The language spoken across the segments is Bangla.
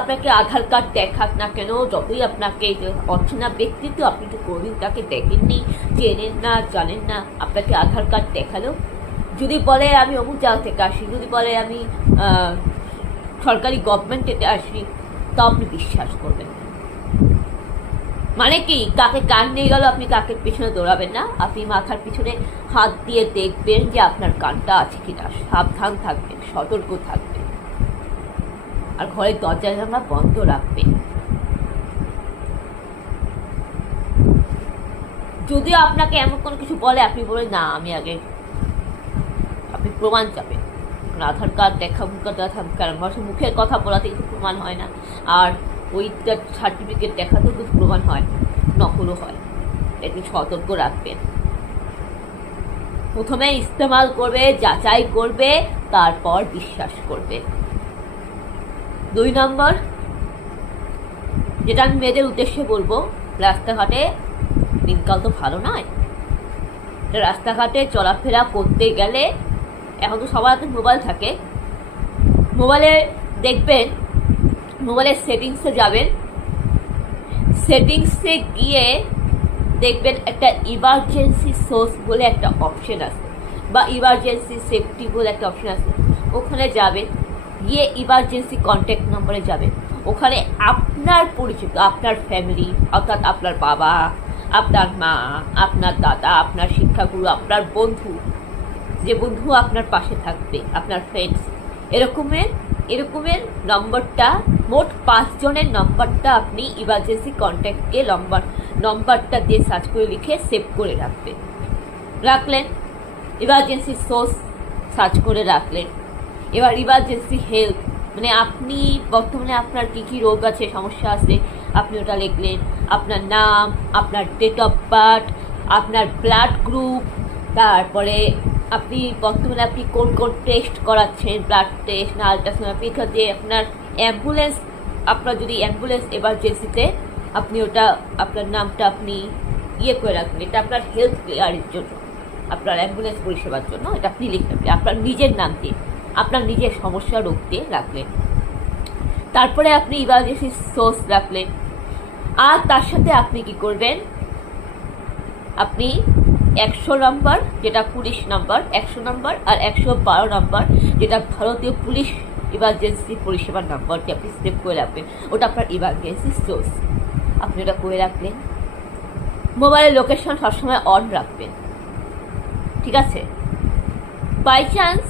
আপনাকে আধার কার্ড দেখাক না কেন, যতই আপনাকে অচেনা ব্যক্তি তো আপনি তো কোনোদিন তাকে দেখেননি, চেনেন না, জানেন না, আপনাকে আধার কার্ড দেখালো, যদি বলে আমি অমুক জায়গা থেকে আসি, যদি বলে আমি সরকারি গভর্নমেন্টেতে আসি, তা আপনি বিশ্বাস করবেন। মানে কি, কাকে কান নিয়ে গেল আপনি কাকের পিছনে দৌড়াবেন না, আপনি মাথার পিছনে হাত দিয়ে দেখবেন যে আপনার কানটা আছে কিনা, সাবধান থাকবেন, সতর্ক থাকবেন, আর ঘরের দরজা জানলা বন্ধ রাখবেন। যদি আপনাকে এমন কোনো কিছু বলে, আপনি বলেন না আমি আগে, আপনি প্রমাণ চাবেন। আধার কার্ড দেখা, মুখের কথা বলাতে কিন্তু প্রমাণ হয় না, আর ওইটা সার্টিফিকেট দেখাতেও কিন্তু প্রমাণ হয়, নকলও হয়। একটু সতর্ক রাখবেন। প্রথমে ইস্তেমাল করবে, যাচাই করবে, তারপর বিশ্বাস করবে। 2 নম্বর, যেটা আমি মেয়েদের উদ্দেশ্যে বলবো, রাস্তাঘাটে দিনকাল তো ভালো নয়, রাস্তাঘাটে চলাফেরা করতে গেলে, এখন তো সবার হাতে মোবাইল থাকে, মোবাইলে দেখবেন, মোবাইলের সেটিংসে যাবেন, সেটিংসে গিয়ে দেখবেন একটা ইমার্জেন্সি সোর্স বলে একটা অপশন আছে, বা ইমার্জেন্সি সেফটি বলে একটা অপশন আছে। ওখানে যাবেন, গিয়ে ইমার্জেন্সি কন্ট্যাক্ট নম্বরে যাবেন। ওখানে আপনার পরিচিত, আপনার ফ্যামিলি, অর্থাৎ আপনার বাবা, আপনার মা, আপনার দাদা, আপনার শিক্ষাগুরু, আপনার বন্ধু, যে বন্ধু আপনার পাশে থাকবে, আপনার ফ্রেন্ডস, এরকমের নম্বরটা, মোট 5 জনের নম্বরটা আপনি ইমার্জেন্সি কন্ট্যাক্টকে নম্বরটা দিয়ে সার্চ করে লিখে সেভ করে রাখলেন। ইমার্জেন্সি সোর্স সার্চ করে রাখলেন। এবার ইমার্জেন্সি হেল্প, মানে আপনি বর্তমানে আপনার কি কি রোগ আছে, সমস্যা আছে, আপনি ওটা লিখলেন, আপনার নাম, আপনার ডেট অফ বার্থ, আপনার ব্লাড গ্রুপ, তারপরে আপনি বর্তমানে আপনি কোন কোন টেস্ট করাচ্ছেন, ব্লাড টেস্ট না আল্ট্রাসোনোগ্রাফি, দিয়ে আপনার অ্যাম্বুলেন্স, আপনার যদি অ্যাম্বুলেন্স এমার্জেন্সিতে, আপনি ওটা আপনার নামটা আপনি করে রাখবেন। এটা আপনার হেলথ কেয়ারের জন্য, আপনার অ্যাম্বুলেন্স পরিষেবার জন্য এটা আপনি লিখবেন, আপনার নিজের নাম দিয়ে, আপনার নিজের সমস্যা রোগ দিয়ে রাখলেন। তারপরে আপনি ইমার্জেন্সি সোর্স রাখলেন, আর তার সাথে আপনি কি করবেন, আপনি 100 নম্বর যেটা পুলিশ নম্বর, 100 নম্বর, আর 112 নম্বর যেটা ভারতীয় পুলিশ ইমার্জেন্সি পরিষেবার নম্বরটি আপনি সেভ করে রাখবেন। ওটা আপনার ইমার্জেন্সি সোর্স, আপনি ওটা করে রাখলেন। মোবাইলের লোকেশন সবসময় অন রাখবেন, ঠিক আছে? বাই চান্স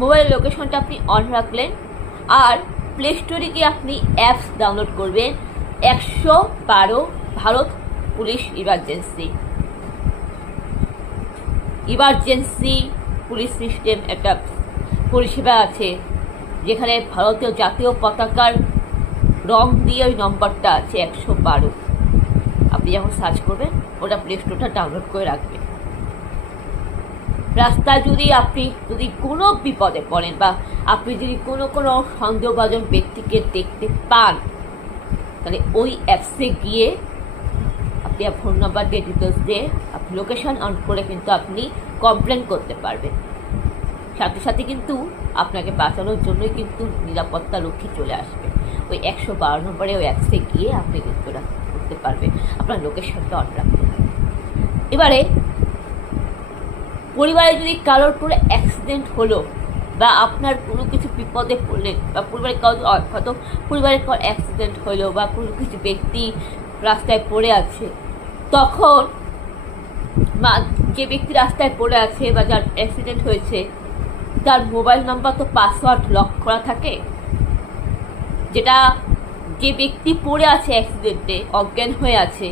মোবাইলের লোকেশনটা আপনি অন রাখলেন, আর প্লে স্টোরে গিয়ে আপনি অ্যাপস ডাউনলোড করবেন, 112 Bharat police emergency police system একটা পরিষেবা আছে, যেখানে ভারতীয় জাতীয় পতাকার রং দিয়ে ওই নম্বরটা আছে 112। আপনি যখন সার্চ করবেন, ওটা প্লে স্টোরটা ডাউনলোড করে রাখবেন। রাস্তায় যদি কোনো বিপদে পড়েন, বা আপনি যদি কোনো সন্দেহভাজন ব্যক্তিকে দেখতে পান, তাহলে ওই অ্যাপসে গিয়ে আপনি ফোন নাম্বার দিয়ে, ডিটেলস দিয়ে, আপনি লোকেশন অন করে কিন্তু আপনি কমপ্লেন করতে পারবেন। সাথে সাথে কিন্তু আপনাকে বাঁচানোর জন্যই কিন্তু নিরাপত্তা রক্ষী চলে আসবে। ওই 112 নম্বরে ওই অ্যাপসে গিয়ে আপনি কিন্তু করতে পারবেন, আপনার লোকেশনটা অন রাখতে হবে। এবারে পরিবারে যদি কারোর কোনো অ্যাক্সিডেন্ট হলো, বা আপনার কোনো কিছু বিপদে পড়লেন, বা পরিবারের কারোর অ্যাক্সিডেন্ট হলো, বা কোনো কিছু ব্যক্তি রাস্তায় পড়ে আছে, তখন যে ব্যক্তি রাস্তায় পড়ে আছে বা যার অ্যাক্সিডেন্ট হয়েছে, তার মোবাইল নাম্বার তো পাসওয়ার্ড লক করা থাকে, যেটা যে ব্যক্তি পড়ে আছে অ্যাক্সিডেন্টে, অজ্ঞান হয়ে আছে,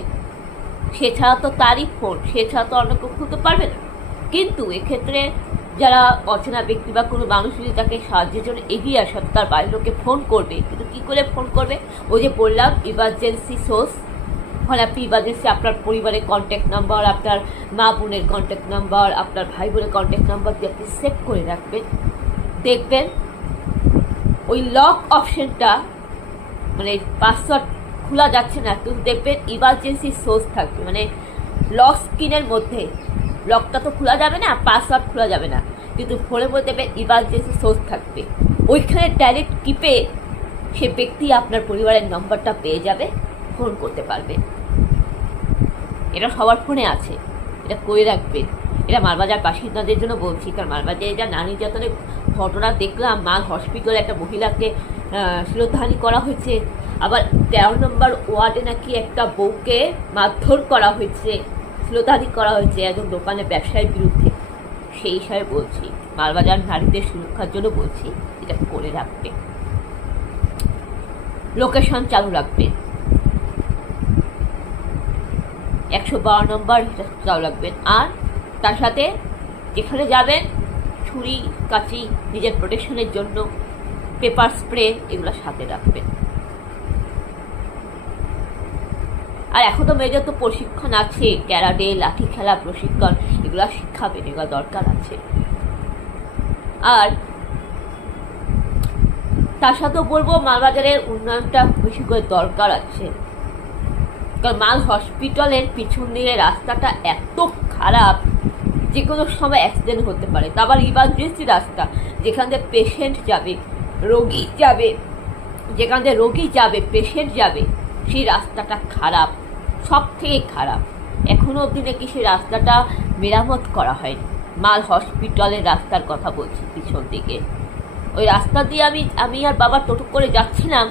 সে ছাড়া তো তারই ফোন, সে ছাড়া তো অন্য কেউ খুলতে পারবে না। কিন্তু এক্ষেত্রে যারা অচেনা ব্যক্তি বা কোনো মানুষ যদি তাকে সাহায্যের জন্য এগিয়ে আসে, তার বাড়ির লোককে ফোন করবে, কিন্তু কী করে ফোন করবে? ওই যে বললাম ইমার্জেন্সি সোর্স, ওখানে আপনি ইমার্জেন্সি আপনার পরিবারের কন্ট্যাক্ট নাম্বার, আপনার মা বোনের কন্ট্যাক্ট নাম্বার, আপনার ভাই বোনের কন্ট্যাক্ট নাম্বার দিয়ে আপনি সেভ করে রাখবেন। দেখবেন ওই লক অপশনটা, মানে পাসওয়ার্ড খোলা যাচ্ছে না, কিন্তু দেখবেন ইমার্জেন্সি সোর্স থাকবে, মানে লক স্ক্রিনের মধ্যে লকটা তো খোলা যাবে না, পাসওয়ার্ড খোলা যাবে না, কিন্তু ফোনের মধ্যে দেখবেন ইমার্জেন্সি সোর্স থাকবে। ওইখানে ডাইরেক্ট টিপে সে ব্যক্তি আপনার পরিবারের নম্বরটা পেয়ে যাবে, ফোন করতে পারবে। এটা সবার ফোনে আছে, এটা করে রাখবেন। এটা মালবাজার বাসিন্দাদের জন্য বলছি, কারণ মালবাজারে যা নারী নির্যাতনের ঘটনা দেখলাম, মাল হসপিটালে একটা মহিলাকে শ্লীলতাহানি করা হয়েছে, আবার 13 নম্বর ওয়ার্ডে নাকি একটা বউকে মারধর করা হয়েছে, শ্লীলতাহানি করা হয়েছে একজন দোকানে ব্যবসায়ীর বিরুদ্ধে। সেই হিসাবে বলছি, মালবাজার নারীদের সুরক্ষার জন্য বলছি, এটা করে রাখবে। লোকেশন চালু রাখবে, 112 নম্বর চালু রাখবেন। আর তার সাথে যেখানে যাবেন ছুরি কাঁচি নিজের প্রোটেকশনের জন্য, পেপার স্প্রে, এগুলো সাথে রাখবেন। আর এখন তো মেয়েদের তো প্রশিক্ষণ আছে, ক্যারাটে, লাঠি খেলা প্রশিক্ষণ, এগুলো শিক্ষাবেন, এগুলো দরকার আছে। আর তার সাথেও বলবো মালবাজারের উন্নয়নটা বেশি করে দরকার আছে, কারণ মাল হসপিটালের পিছন দিকে রাস্তাটা এত খারাপ, যে কোনো সময় অ্যাক্সিডেন্ট হতে পারে। তারপর ইমার্জেন্সি রাস্তা, যেখান থেকে পেশেন্ট যাবে, রোগী যাবে, যেখান থেকে রোগী যাবে, পেশেন্ট যাবে, সেই রাস্তাটা খারাপ, সব থেকে খারাপ। এখনো অবধি নাকি সেই রাস্তাটা মেরামত করা হয়নি। মাল হসপিটালের রাস্তার কথা বলছি, পিছন দিকে ওই রাস্তা দিয়ে আমি আর বাবা টোটো করে যাচ্ছিলাম,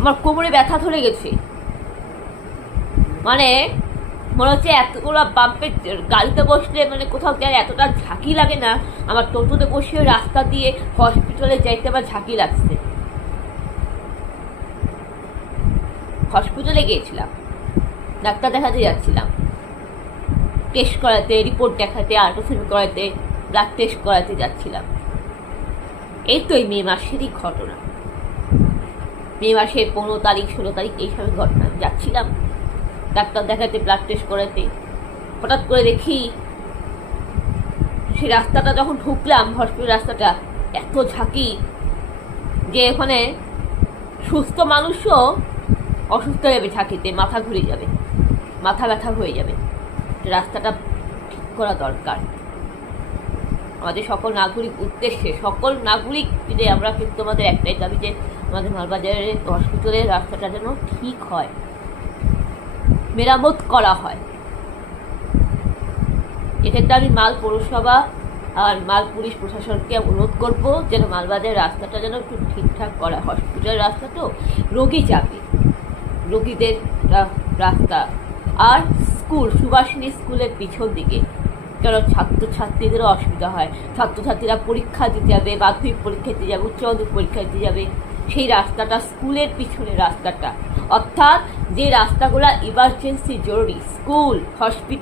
আমার কোমরে ব্যথা ধরে গেছে। মানে মনে হচ্ছে এতগুলো বাম্পে গাড়িতে বসলে মানে কোথাও গেলে এতটা ঝাঁকি লাগে না, আমার টোটোতে বসে ওই রাস্তা দিয়ে হসপিটালে যাইতে আবার ঝাঁকি লাগছে। হসপিটালে গিয়েছিলাম, ডাক্তার দেখাতে যাচ্ছিলাম, টেস্ট করাতে, রিপোর্ট দেখাতে, আল্ট্রাসাউন্ড করাতে, ব্লাড টেস্ট করাতে যাচ্ছিলাম। এই তো এই মে মাসেরই ঘটনা, মে মাসের 15 তারিখ 16 তারিখ এইসব ঘটনা। যাচ্ছিলাম ডাক্তার দেখাতে, ব্লাড টেস্ট করাতে, হঠাৎ করে দেখি সেই রাস্তাটা যখন ঢুকলাম, হসপিটাল রাস্তাটা এত ঝাঁকি যে ওখানে সুস্থ মানুষও অসুস্থ হয়ে যাবে ঝাঁকিতে, মাথা ঘুরে যাবে, মাথা ব্যথা হয়ে যাবে। রাস্তাটা ঠিক করা দরকার আমাদের সকল নাগরিক উদ্দেশ্যে, সকল নাগরিক মিলে আমরা কিন্তু আমাদের একটাই দাবি যে আমাদের মালবাজারের হসপিটালের রাস্তাটা যেন ঠিক হয়, মেরামত করা হয়। এক্ষেত্রে আমি মাল পৌরসভা আর মাল পুলিশ প্রশাসনকে অনুরোধ করব যেন মালবাজারের রাস্তাটা যেন একটু ঠিকঠাক করা। হসপিটালের রাস্তা তো রোগী যাবে, রোগীদের রাস্তা। আর স্কুল, সুভাষিনী স্কুলের পিছন দিকে যেন ছাত্রছাত্রীদেরও অসুবিধা হয়, ছাত্রছাত্রীরা পরীক্ষা দিতে যাবে, মাধ্যমিক পরীক্ষা দিতে যাবে, উচ্চ মাধ্যমিক পরীক্ষা দিতে যাবে, সেই রাস্তাটা, স্কুলের পিছনের রাস্তাটা, অর্থাৎ যে রাস্তাগুলো ইমার্জেন্সি জরুরি, স্কুল, হসপিটাল,